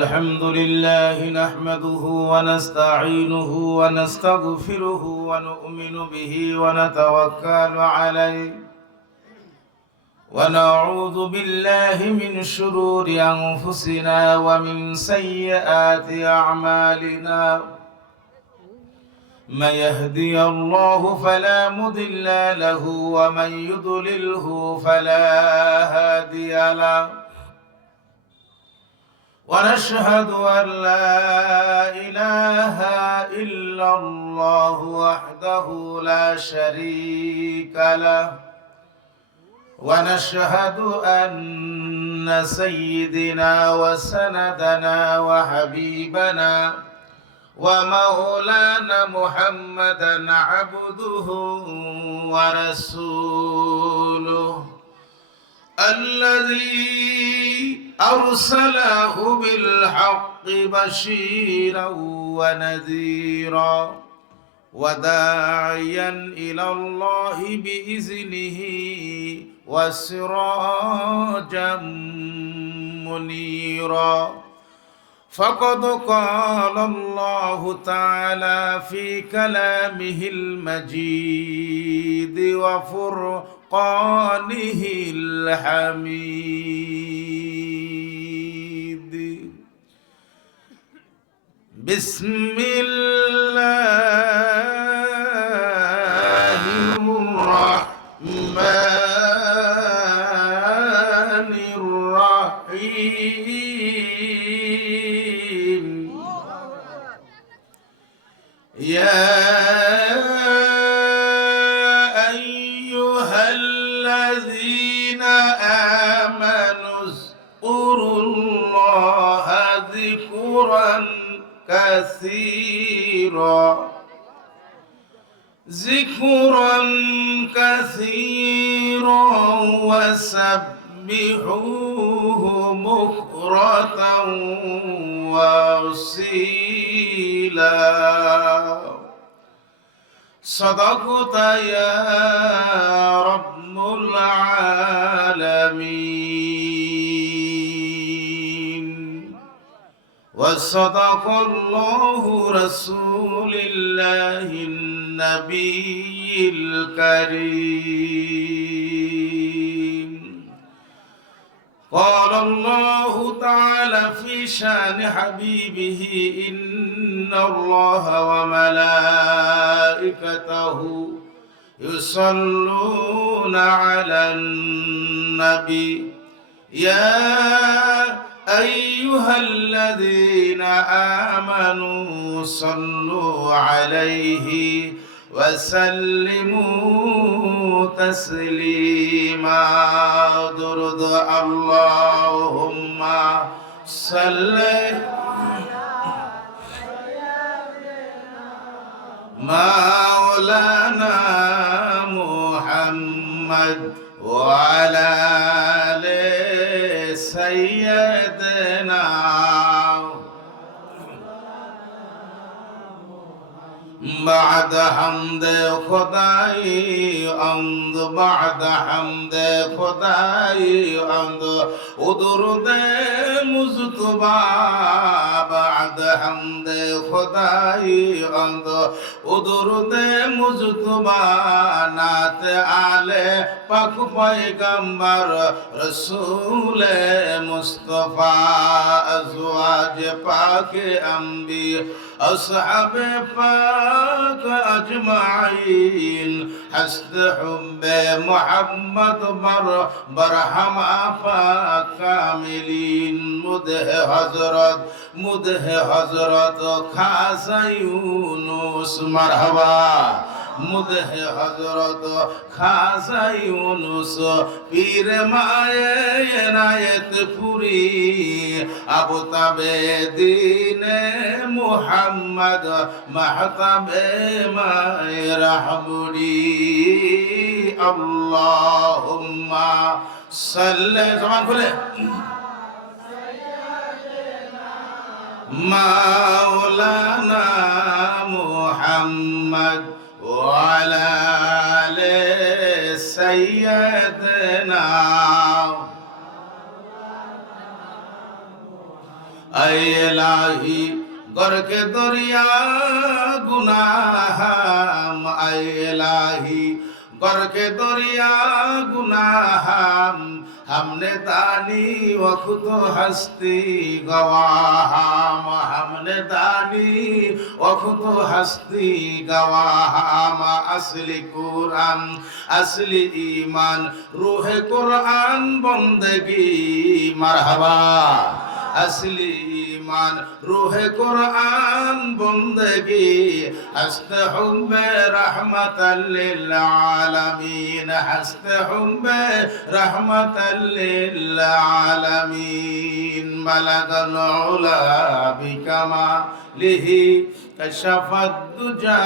الحمد لله نحمده ونستعينه ونستغفره ونؤمن به ونتوكل عليه ونعوذ بالله من شرور أنفسنا ومن سيئات أعمالنا من يهدي الله فلا مضل له ومن يضلله فلا هادي له ونشهد أن لا إله إلا الله وحده لا شريك له ونشهد أن سيدنا وسندنا وحبيبنا ومولانا محمدا عبده ورسوله الذي أرسله بالحق بشيرا ونذيرا وداعيا إلى الله بإذنه وسراجا منيرا فقد قال الله تعالى في كلامه المجيد وفرقانه الحميد بسم الله الرحمن الرحيم يا أيها الذين آمنوا اذكروا الله ذكرا كثيرا وسبحوه بكرة وأصيلا صدقت يا رب العالمين وصدق الله رسول الله النبي الكريم قال الله تعالى في شان حبيبه إن الله وملائكته يصلون على النبي يا أيها الذين آمنوا صلوا عليه وسلموا تسليما درد اللهم صل مولانا محمد وعلى آل سيدنا بعد حمد خدائی حمد بعد حمد خدائی حمد ودرود مجتبی بعد حمد خدائی حمد ودرود مجتبی نعت آل پاک پیغمبر رسول مصطفی ازواج پاک انبیاء أصحاب پاک أجمعين حسد حب محمد برحم آفاق كاملين مده حضرت خاص يونس مرحبا مده حضرت خاص يونس پیر مائے عنایت پوری ابو تابع دین محمد محتاب مائے رحمنی اللهم صل زمان کھلے مولانا محمد وعلى آل سيدنا आए इलाही गर के दरिया गुनाह आए इलाही गर के दरिया गुनाह हमने दानी वक्त हस्ती गवाह हमने दानी वक्त हस्ती गवाह असली कुरान असली ईमान रूह कुरान बंदगी मरहबा असली ईमान रूह कुरान बंदगी हस्ते हुब्बे रहमतल लिल आलमीन हस्ते हुब्बे रहमतल लिल आलमीन बलगल उला बिकमालिही कशफत दुजा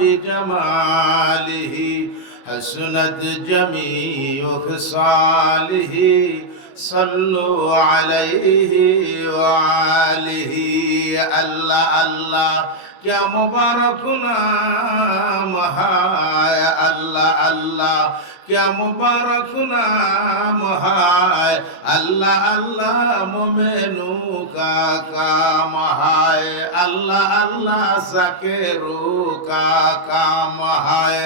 बिजमालिही हसनत जमीउ खिसालिही सल्लु अलैहि व आलिहि अल्लाह अल्लाह क्या मुबारक नाम है अल्लाह अल्लाह क्या मुबारक नाम है अल्लाह अल्लाह मोमेनू का काम है अल्लाह अल्लाह ज़ाकिरू का काम है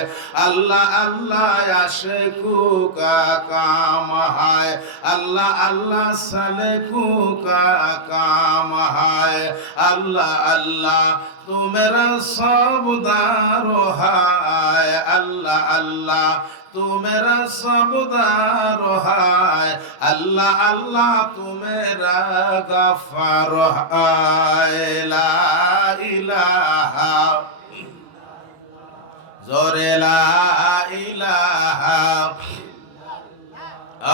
अल्लाह अल्लाह आशिकू का काम है अल्लाह अल्लाह सालिकू का काम है अल्लाह अल्लाह तू मेरा सबदारो है अल्लाह अल्लाह तू मेरा सबदारो है अल्लाह अल्लाह तू मेरा गफ्फार है ला इलाहा जोरे ला इलाहा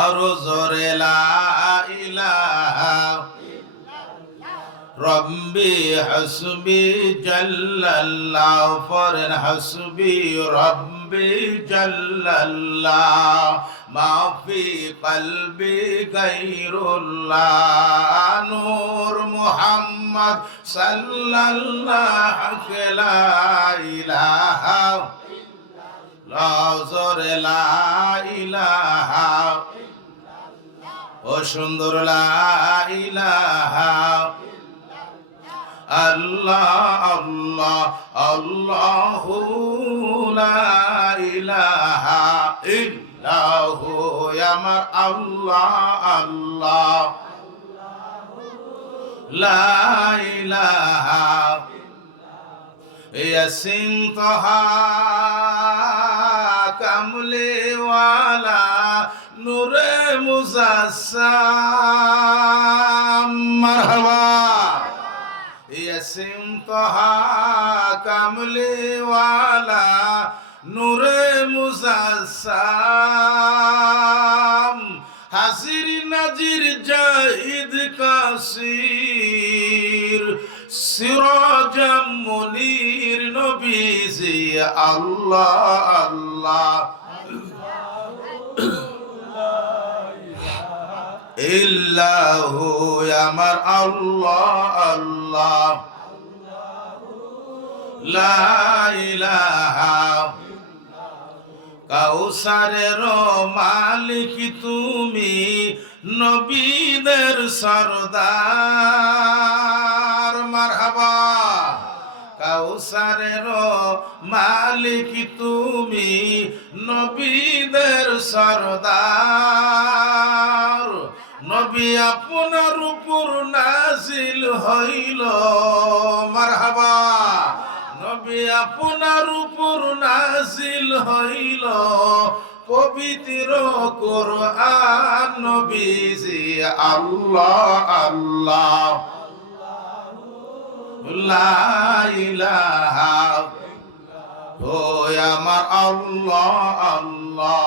और जोरे ला इलाहा रब्बी हस्बी जल्लल्लाह फरन हस्बी रब्बी जल्लल्लाह माफी कल्बी गैरुल्लाह नूर मुहम्मद सल्लल्लाहु ला इलाहा ला जोर ला इलाहा ओ सुंदर ला इलाहा अल्लाह अल्लाह अल्लाहु ला इलाहा इल्लहु यामर अल्लाह अल्लाह ला इलाहा यासीन तहा कमले वाला नूरे मुज़स्सम मरहबा यासीन तहा कमले वाला नूरे मुज़स्सम हाजिर नजीर जाहिद कासीर सिराज मुनीर नबीजी अल्लाह अल्लाह इल्लहु यामर अल्लाह अल्लाह ला इलाहा কাউসারের মালিক তুমি নবীদের সরদার মারহাবা কাউসারের মালিক তুমি নবীদের সরদার নবী আপনার উপর নাজিল হইল মারহাবা নবী আপনার উপর নাজিল হইল পবিত্র কোরআন নবীজি আল্লাহ আল্লাহ লা ইলাহা ও আমার আল্লাহ আল্লাহ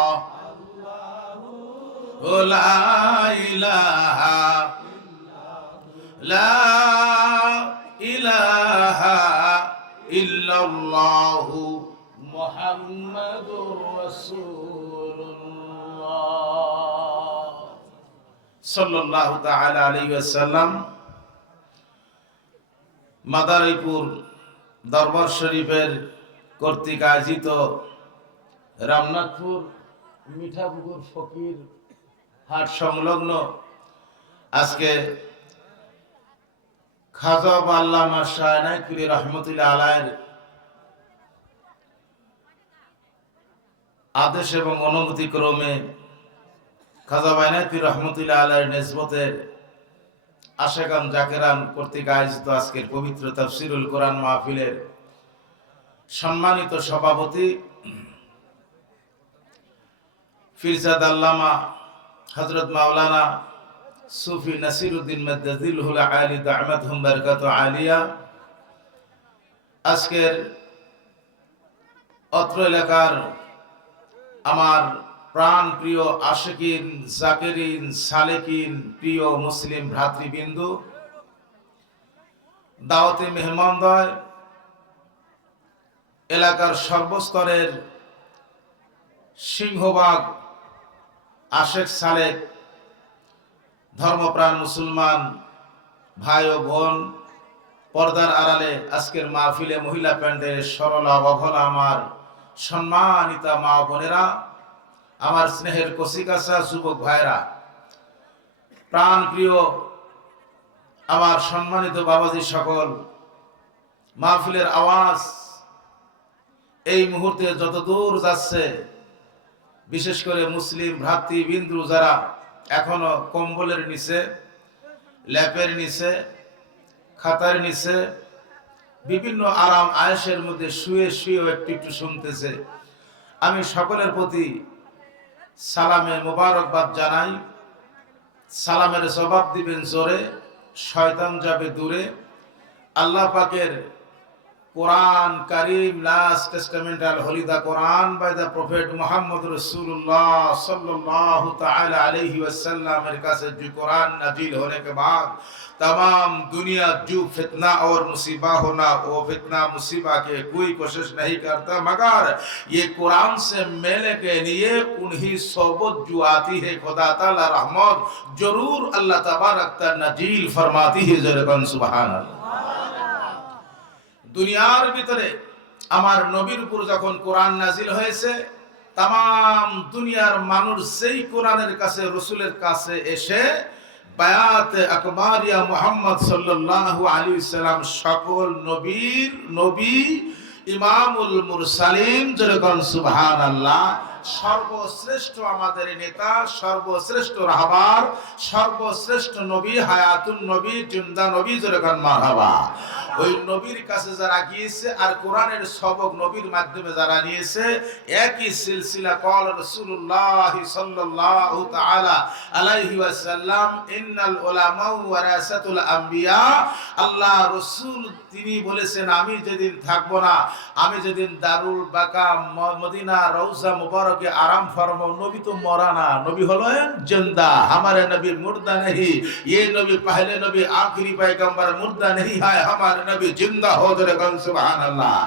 ও লা ইলাহা লা ইলাহা ইল্লাল্লাহু মুহাম্মাদুর রাসূলুল্লাহ সাল্লাল্লাহু তাআলা আলাইহি ওয়াসাল্লাম মাদারীপুর দরবার শরীফের কর্তৃক আয়োজিত রামনাথপুর মিঠাপুকুর ফকির হাট সংলগ্ন আজকে খাজা আল্লামা শাহ এনায়েতপুরী রহমতুল্লাহ আলাইহির আদেশ এবং অনুমতি ক্রমে খাজা এনায়েতপুরী রহমতুল্লাহ আলাইহির নিসবতের আশেকান জাকেরান কর্তৃক আয়োজিত আজকের পবিত্র তাফসিরুল কোরআন মাহফিলের সম্মানিত সভাপতি ফিরজাদ আল্লামা হযরত মাওলানা সুফি নাসিরউদ্দিন মাদ্দাজিলহুল আলী দামাতহুম বারাকাতু আলিয়া, আজকের অত্র এলাকার আমার প্রাণ প্রিয় আশিকিন, জাকিরিন, সালেকিন, প্রিয় মুসলিম ভ্রাতৃবৃন্দ, দাওয়াতে মেহমানদ্বয়, এলাকার সর্বস্তরের সিংহভাগ আশেক সালেক, ধর্মপ্রাণ মুসলমান ভাই ও বোন, পর্দার আড়ালে আজকের মাহফিলে মহিলা প্যান্ডেলের সরলা অবলা আমার সম্মানিতা মা বোনেরা, আমার স্নেহের কচিকাঁচা যুবক ভাইরা, প্রাণ প্রিয় আমার সম্মানিত বাবাজি সকল, মাহফিলের আওয়াজ এই মুহূর্তে যত দূর যাচ্ছে, বিশেষ করে মুসলিম ভ্রাতৃবৃন্দ যারা এখনো কম্বলের নিচে, ল্যাপের নিচে, খাতার নিচে, বিভিন্ন আরাম আয়েশের মধ্যে শুয়ে শুয়েও একটু একটু শুনতেছে, আমি সকলের প্রতি সালামে মোবারকবাদ জানাই। সালামের জবাব দিবেন জোরে, শয়তান যাবে দূরে। আল্লাহ পাকের কোরআন কারীম, last testamental holy the Quran by the prophet Muhammad রাসূলুল্লাহ সাল্লাল্লাহু তাআলা আলাইহি ওয়াসাল্লাम এর কাছে যে কোরআন নাজিল होने के बाद तमाम दुनिया जो फितना और मुसीबा होना, वो फितना मुसीबा के कोई कोशिश नहीं करता, मगर ये कुरान से मिलने के लिए उन्हीं सोबत जो आती है खुदा ताला रहमत जरूर अल्लाह तबारक व तआला नाजिल फरमाती है। जरकन सुभान अल्लाह। দুনিয়ার ভিতরে আমার নবীর উপর যখন কোরআন নাজিল হয়েছে, तमाम দুনিয়ার মানুষ সেই কোরআনের কাছে, রাসূলের কাছে এসে বায়াত আকবারিয়া মুহাম্মদ সাল্লাল্লাহু আলাইহি ওয়াসাল্লাম সকল নবীর নবী, ইমামুল মুরসালিন, যেরকম সুবহানাল্লাহ, সর্বশ্রেষ্ঠ আমাদের নেতা, সর্বশ্রেষ্ঠ রাহবার, সর্বশ্রেষ্ঠ নবী, হায়াতুন নবী, জিন্দা নবী, যেরকম মারহাবা, ওই নবীর কাছে যারা গিয়েছে আর কোরআনের সবক নবীর মাধ্যমে যারা নিয়েছে, একই সিলসিলা কল রাসূলুল্লাহ সাল্লাল্লাহু তাআলা আলাইহি ওয়াসাল্লাম, ইন্নাল উলামা ওয়ারাসাতুল আম্বিয়া। আল্লাহ রাসূল তিনি বলেছেন, আমি যেদিন থাকবো না, আমি যেদিন দারুল বাকা মদিনা রওজা মুবারকে আরাম ফরমাও, নবী তো মরা না, নবী হলেন জিন্দা। हमारे नबी मुर्दा नहीं, ये नबी पहले नबी आखिरी पैगंबर मुर्दा नहीं है, हमारे नबी जिंदा हो। सुभान अल्लाह।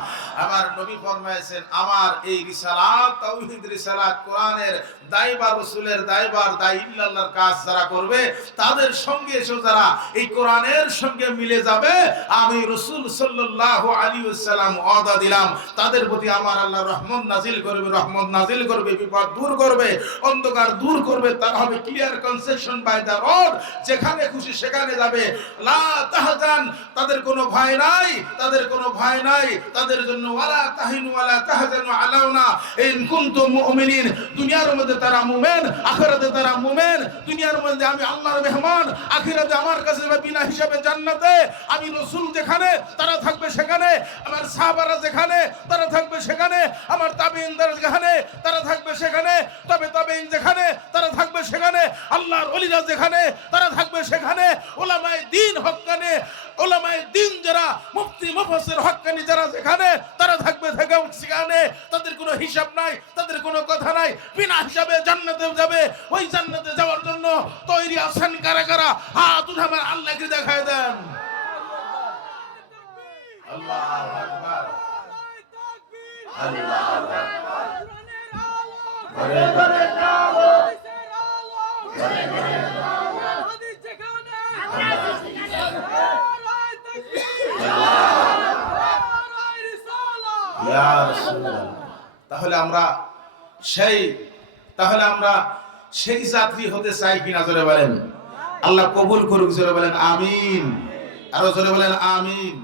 আমার নবী ফরমায়েছেন, আমার এই রিসালাত, তাওহীদ রিসালাত, কোরআনের দায়বার, রাসূলের দায়বার, দাই ইল্লাল্লাহর কাজ যারা করবে, তাদের সঙ্গে এসে যারা এই কোরআনের সঙ্গে মিলে যাবে, আমি রাসূল সাল্লাল্লাহু আলাইহি ওয়াসাল্লাম ওয়াদা দিলাম, তাদের প্রতি আমার আল্লাহ রহমত নাজিল করবে, রহমত নাজিল করবে, বিপদ দূর করবে, অন্ধকার দূর করবে, তারা হবে clear concession by the road, যেখানে খুশি সেখানে যাবে। লা তাহজান, তাদের কোনো ভয় নাই, তাদের কোনো ভয় নাই, তাদের জন্য ওয়ালা তাহিনু ওয়ালা তাহজানু আলাউনা ইন কুনতুম মুমিনিন। দুনিয়ার মধ্যে তারা মুমিন, আখিরাতে তারা মুমিন। দুনিয়ার মধ্যে আমি আল্লাহর মেহমান, আখিরাতে আমার কাছে বিনা হিসাবে জান্নাতে। আমি রাসূল যেখানে তারা থাকবে সেখানে, আমার সাহাবারা যেখানে তারা থাকবে সেখানে, আমার তাবেঈনরা যেখানে তারা থাকবে সেখানে, তবে তাবেঈন যেখানে তারা থাকবে সেখানে, আল্লাহর ওলিরা যেখানে তারা থাকবে সেখানে, উলামায়ে দ্বীন হক্কানি, উলামায়ে দ্বীন যারা মুফতি মুফাসসির হক্কানি যারা যেখানে তারা থাকবে সেখানে। তাদের কোনো হিসাব নাই, তাদের কোনো কথা নাই, বিনা হিসাবে জান্নাতে যাবে। ওই জান্নাতে যাওয়ার জন্য তৈরি আছেন কারা কারা? হাত উঠে আমার আল্লাহকে দেখায় দেন। আল্লাহু আকবার, আল্লাহু আকবার। ঘরে ঘরে যাও, ঘরে ঘরে যাও, হাদিস যেখানে হাদিস যেখানে, ইয়া রাসূলুল্লাহ। তাহলে আমরা সেই যাত্রী হতে চাই কিনা? জোরে বলেন। আল্লাহ কবুল করুক, জোরে বলেন আমিন। আরো জোরে বলেন আমিন।